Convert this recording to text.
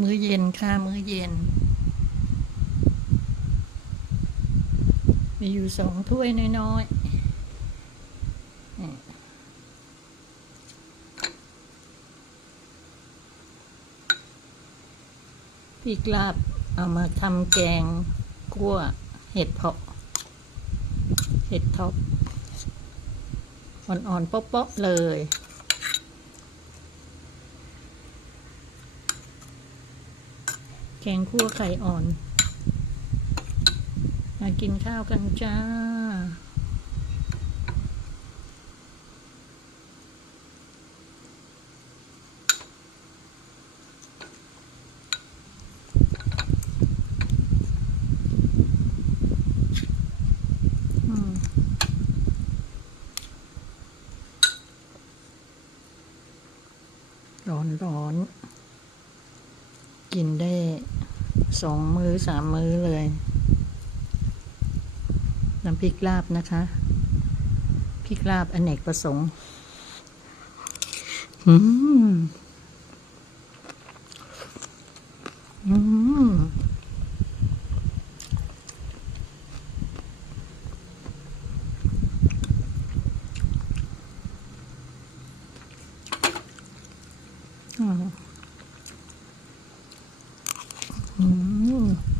มื้อเย็นค่ะ มื้อเย็น มีอยู่สองถ้วยน้อยๆนี่พริกลาบเอามาทำแกงกั้วเห็ดเพาะ เห็ดท็อปอ่อนๆเป๊ะๆเลย แกงคั่วไข่อ่อน มากินข้าวกันจ้าอืมร้อนร้อน กินได้ สองมือ้อสามมื้อเลย น้ำพริกลาบนะคะ พริกลาบอเนกประสงค์อืมอืมอืม Mm.